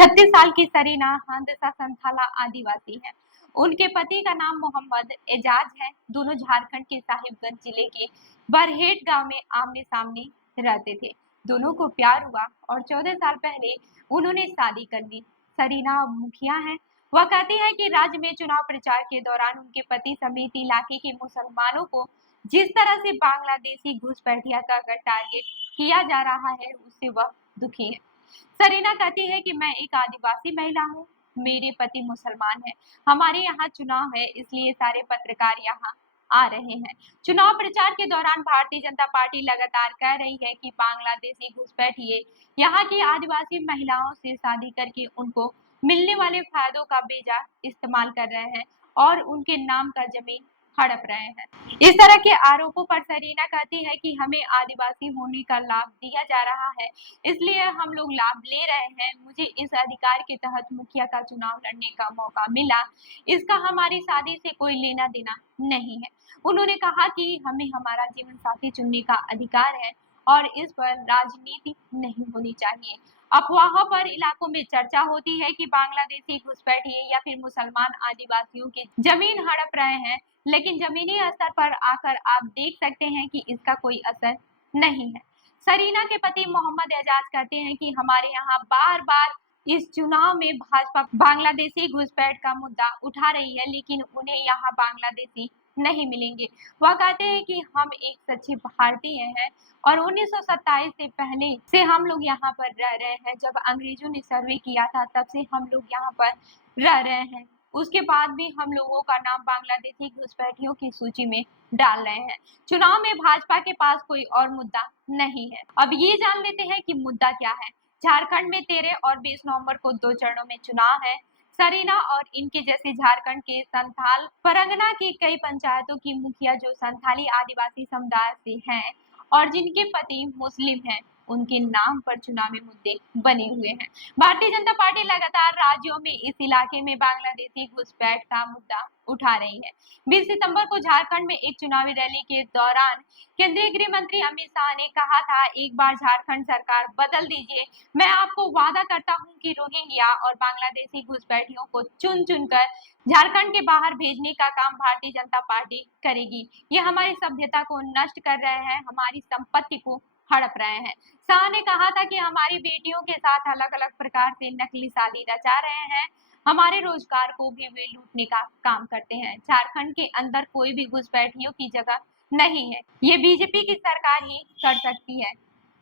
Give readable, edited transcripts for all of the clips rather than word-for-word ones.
36 साल की सरीना हांदसा संथाला आदिवासी है। उनके पति का नाम मोहम्मद एजाज है। दोनों झारखंड के साहिबगंज जिले के बरहेट गांव में आमने सामने रहते थे। दोनों को प्यार हुआ और 14 साल पहले उन्होंने शादी कर ली। सरीना अब मुखिया है। वह कहती है कि राज्य में चुनाव प्रचार के दौरान उनके पति समेत इलाके के मुसलमानों को जिस तरह से बांग्लादेशी घुसपैठिया का टारगेट किया जा रहा है, उससे वह दुखी है। सरीना कहती है कि मैं एक आदिवासी महिला हूँ, मेरे पति मुसलमान हैं, हमारे यहाँ चुनाव है, इसलिए सारे पत्रकार यहाँ आ रहे हैं। चुनाव प्रचार के दौरान भारतीय जनता पार्टी लगातार कह रही है कि बांग्लादेशी घुसपैठिए यहाँ की आदिवासी महिलाओं से शादी करके उनको मिलने वाले फायदों का बेजा इस्तेमाल कर रहे हैं और उनके नाम का जमीन हड़प रहे हैं। इस तरह के आरोपों पर सरीना कहती है कि हमें आदिवासी होने का लाभ दिया जा रहा है, इसलिए हम लोग लाभ ले रहे हैं। मुझे इस अधिकार के तहत मुखिया का चुनाव लड़ने का मौका मिला, इसका हमारी शादी से कोई लेना देना नहीं है। उन्होंने कहा कि हमें हमारा जीवन साथी चुनने का अधिकार है और इस पर राजनीति नहीं होनी चाहिए। अफवाहों पर इलाकों में चर्चा होती है कि बांग्लादेशी घुसपैठिए या फिर मुसलमान आदिवासियों की जमीन हड़प रहे हैं, लेकिन जमीनी स्तर पर आकर आप देख सकते हैं कि इसका कोई असर नहीं है। सरीना के पति मोहम्मद एजाज कहते हैं कि हमारे यहाँ बार बार इस चुनाव में भाजपा बांग्लादेशी घुसपैठ का मुद्दा उठा रही है, लेकिन उन्हें यहाँ बांग्लादेशी नहीं मिलेंगे। वह कहते हैं कि हम एक सच्चे भारतीय हैं और 1927 से पहले से हम लोग यहाँ पर रह रहे हैं। जब अंग्रेजों ने सर्वे किया था तब से हम लोग यहाँ पर रह रहे हैं। उसके बाद भी हम लोगों का नाम बांग्लादेशी घुसपैठियों की सूची में डाल रहे हैं। चुनाव में भाजपा के पास कोई और मुद्दा नहीं है। अब ये जान लेते हैं कि मुद्दा क्या है। झारखंड में 13 और 20 नवंबर को 2 चरणों में चुनाव है। सरीना और इनके जैसे झारखंड के संथाल परगना की कई पंचायतों की मुखिया जो संथाली आदिवासी समुदाय से हैं और जिनके पति मुस्लिम हैं, उनके नाम पर चुनावी मुद्दे बने हुए हैं। भारतीय जनता पार्टी लगातार राज्यों में इस इलाके में बांग्लादेशी घुसपैठ का मुद्दा उठा रही है। 20 सितंबर को झारखंड में एक चुनावी रैली के दौरान केंद्रीय गृह मंत्री अमित शाह ने कहा था, एक बार झारखंड सरकार बदल दीजिए, मैं आपको वादा करता हूं कि रोहिंग्या और बांग्लादेशी घुसपैठियों को चुन चुनकर झारखंड के बाहर भेजने का काम भारतीय जनता पार्टी करेगी। ये हमारी सभ्यता को नष्ट कर रहे हैं, हमारी संपत्ति को हड़प रहे हैं। शाह ने कहा था कि हमारी बेटियों के साथ अलग अलग प्रकार से नकली शादी रचा रहे हैं, हमारे रोजगार को भी वे लूटने का काम करते हैं। झारखंड के अंदर कोई भी घुसपैठियों की जगह नहीं है, ये बीजेपी की सरकार ही कर सकती है।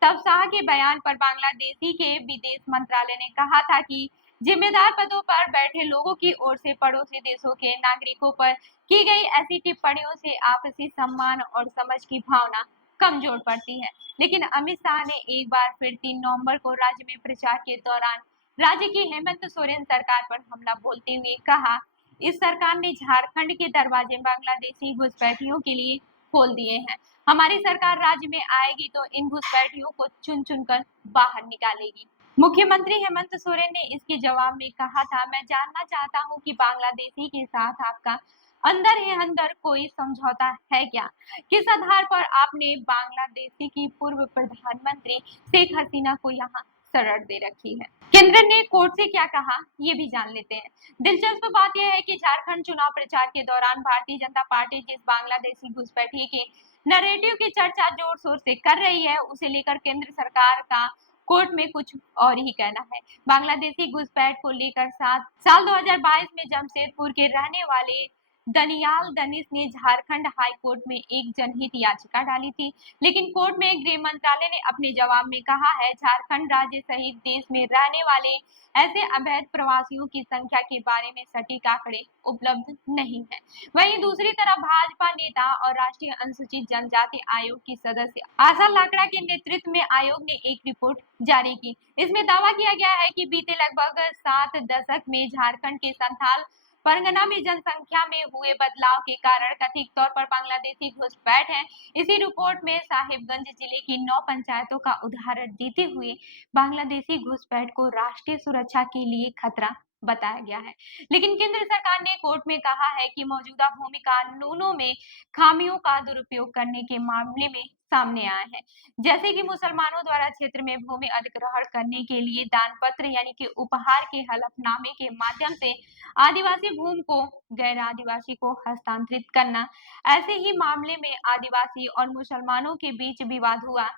तब शाह के बयान पर बांग्लादेशी के विदेश मंत्रालय ने कहा था कि जिम्मेदार पदों पर बैठे लोगों की ओर से पड़ोसी देशों के नागरिकों पर की गई ऐसी टिप्पणियों से आपसी सम्मान और समझ की भावना कमजोर पड़ती है। लेकिन अमित शाह ने एक बार फिर 3 नवंबर को राज्य में प्रचार के दौरान राज्य की हेमंत सोरेन सरकार पर हमला बोलते हुए कहा, इस सरकार ने झारखंड के दरवाजे बांग्लादेशी घुसपैठियों के लिए खोल दिए हैं। हमारी सरकार राज्य में आएगी तो इन घुसपैठियों को चुन चुनकर बाहर निकालेगी। मुख्यमंत्री हेमंत सोरेन ने इसके जवाब में कहा था, मैं जानना चाहता हूं कि बांग्लादेशी के साथ आपका अंदर ही अंदर कोई समझौता है क्या? किस आधार पर आपने बांग्लादेशी की पूर्व प्रधानमंत्री शेख हसीना को यहाँ शरण दे रखी है? केंद्र ने कोर्ट से क्या कहा, ये भी जान लेते हैं। दिलचस्प बात यह है कि झारखंड चुनाव प्रचार के दौरान भारतीय जनता पार्टी जिस बांग्लादेशी घुसपैठिए के नैरेटिव की चर्चा जोर शोर से कर रही है, उसे लेकर केंद्र सरकार का कोर्ट में कुछ और ही कहना है। बांग्लादेशी घुसपैठ को लेकर साल 2022 में जमशेदपुर के रहने वाले दनियाल दनिश ने झारखंड हाई कोर्ट में एक जनहित याचिका डाली थी, लेकिन कोर्ट में गृह मंत्रालय ने अपने जवाब में कहा है, झारखंड राज्य सहित देश में रहने वाले ऐसे अवैध प्रवासियों की संख्या के बारे में सटीक आंकड़े उपलब्ध नहीं है। वहीं दूसरी तरफ भाजपा नेता और राष्ट्रीय अनुसूचित जनजाति आयोग की सदस्य आशा लाकड़ा के नेतृत्व में आयोग ने एक रिपोर्ट जारी की। इसमें दावा किया गया है कि बीते लगभग 7 दशक में झारखंड के संथाल परगना में जनसंख्या में हुए बदलाव के कारण कथित तौर पर बांग्लादेशी घुसपैठ है। इसी रिपोर्ट में साहिबगंज जिले की 9 पंचायतों का उदाहरण देते हुए बांग्लादेशी घुसपैठ को राष्ट्रीय सुरक्षा के लिए खतरा बताया गया है। लेकिन केंद्र सरकार ने कोर्ट में कहा है कि मौजूदा भूमि कानूनों में खामियों का दुरुपयोग करने के मामले में सामने आए हैं। जैसे कि मुसलमानों द्वारा क्षेत्र में भूमि अधिग्रहण करने के लिए दान पत्र यानी कि उपहार के हलफनामे के माध्यम से आदिवासी भूमि को गैर आदिवासी को हस्तांतरित करना। ऐसे ही मामले में आदिवासी और मुसलमानों के बीच विवाद हुआ,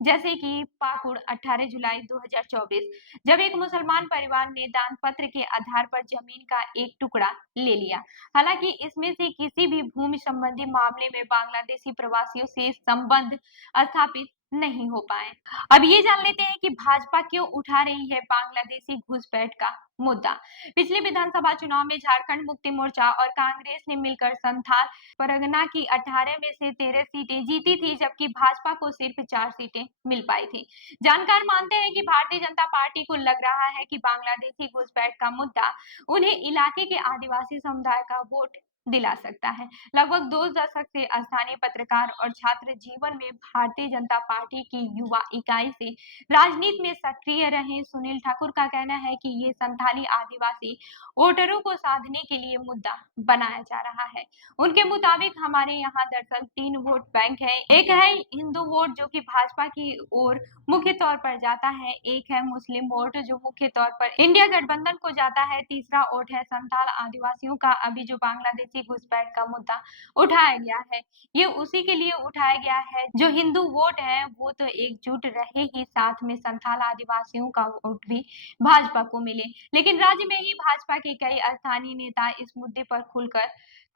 जैसे कि पाकुड़ 18 जुलाई 2024, जब एक मुसलमान परिवार ने दान पत्र के आधार पर जमीन का एक टुकड़ा ले लिया। हालांकि इसमें से किसी भी भूमि संबंधी मामले में बांग्लादेशी प्रवासियों से संबंध स्थापित नहीं हो पाए। अब ये जान लेते हैं कि भाजपा क्यों उठा रही है बांग्लादेशी घुसपैठ का मुद्दा। पिछले विधानसभा चुनाव में झारखंड मुक्ति मोर्चा और कांग्रेस ने मिलकर संथाल परगना की 18 में से 13 सीटें जीती थी, जबकि भाजपा को सिर्फ 4 सीटें मिल पाई थी। जानकार मानते हैं कि भारतीय जनता पार्टी को लग रहा है कि बांग्लादेशी घुसपैठ का मुद्दा उन्हें इलाके के आदिवासी समुदाय का वोट दिला सकता है। लगभग 2 दशक से स्थानीय पत्रकार और छात्र जीवन में भारतीय जनता पार्टी की युवा इकाई से राजनीति में सक्रिय रहे सुनील ठाकुर का कहना है कि ये संथाली आदिवासी वोटरों को साधने के लिए मुद्दा बनाया जा रहा है। उनके मुताबिक हमारे यहाँ दरअसल 3 वोट बैंक है। एक है हिंदू वोट जो कि भाजपा की ओर मुख्य तौर पर जाता है, एक है मुस्लिम वोट जो मुख्य तौर पर इंडिया गठबंधन को जाता है, तीसरा वोट है संथाल आदिवासियों का। अभी जो बांग्लादेशी घुसपैठ का मुद्दा उठाया गया है, ये उसी के लिए उठाया गया है जो हिंदू वोट है वो तो एकजुट रहे ही, साथ में संथाल आदिवासियों का वोट भी भाजपा को मिले। लेकिन राज्य में ही भाजपा के कई स्थानीय नेता इस मुद्दे पर खुलकर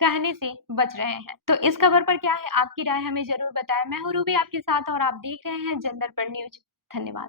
कहने से बच रहे हैं। तो इस खबर पर क्या है आपकी राय, हमें जरूर बताएं। मैं हूं रूबी आपके साथ और आप देख रहे हैं जनदर्पण न्यूज। धन्यवाद।